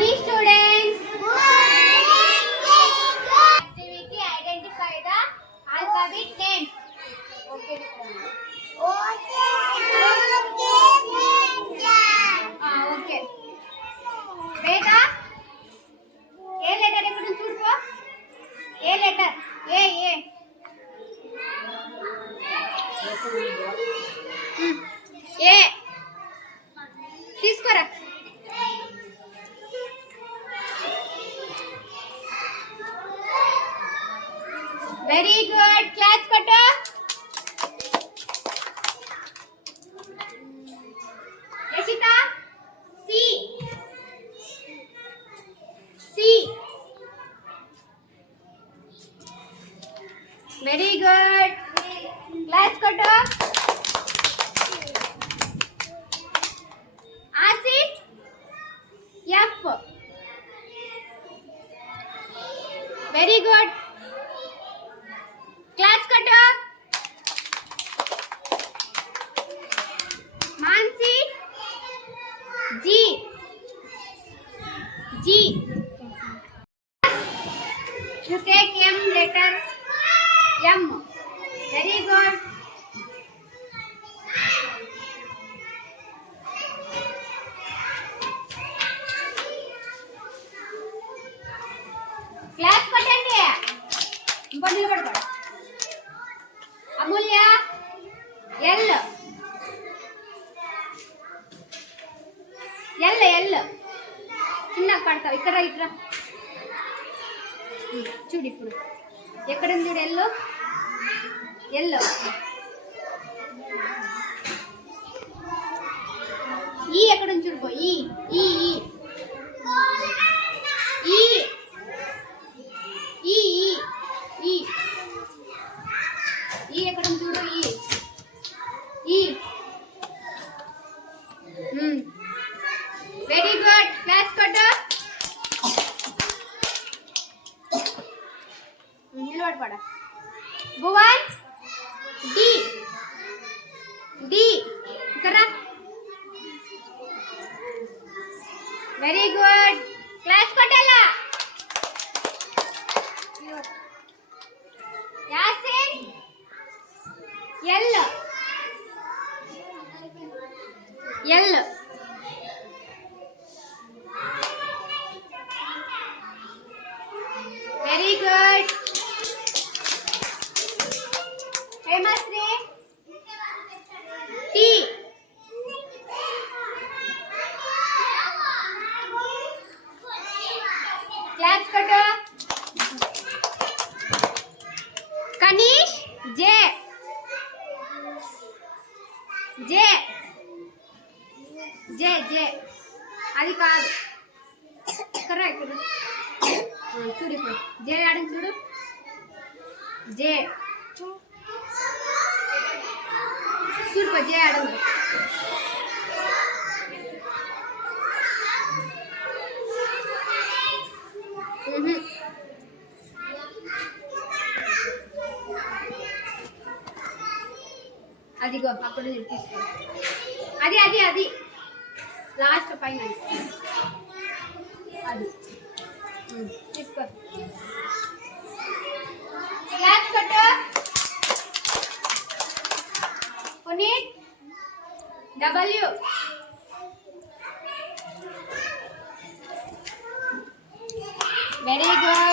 Morning, students. Activity: identify the alphabet names. Okay. Okay. Beta. A letter ekkudu chudu. A letter. A. A. తీసుకోరా. Very good. Class koto. Yashita. C. Very good. Class koto. Asif. F. Very good. Class koto. Mansi. G. You take M letter. M. Very good. Class కొట్టండి. ఇంకొంచెం నిలబడుకోండి. అమూల్య. L. చిన్న పడతావు. ఇక్కడ చూడు. ఇప్పుడు ఎక్కడ ఉంది చూడు. ఎల్లో. ఈ ఎక్కడ ఉంది చూడు. ఈ ఎక్కడ ఉంది చూడు. ఈ వెరీ గుడ్. క్లాస్ కొట్టు. నిలబడిపడ. భువన్. డి ఇక్కడ. Very good. క్లాస్ కొట్టాలా. Yasin. L. Very good. Hemasri. T. Class కొట్టు. కనీష్. జే. అది కాదు. కరెక్ట్. చూడు ఇప్పుడు. జే ఆడని చూడు. జే చూడు. జే ఆడండి. అదిగో అక్కడ తీసుకో. అది లాస్ట్ పైన అది తీసుకో. క్లాస్ కొట్టు. పునీత్. W. Very good.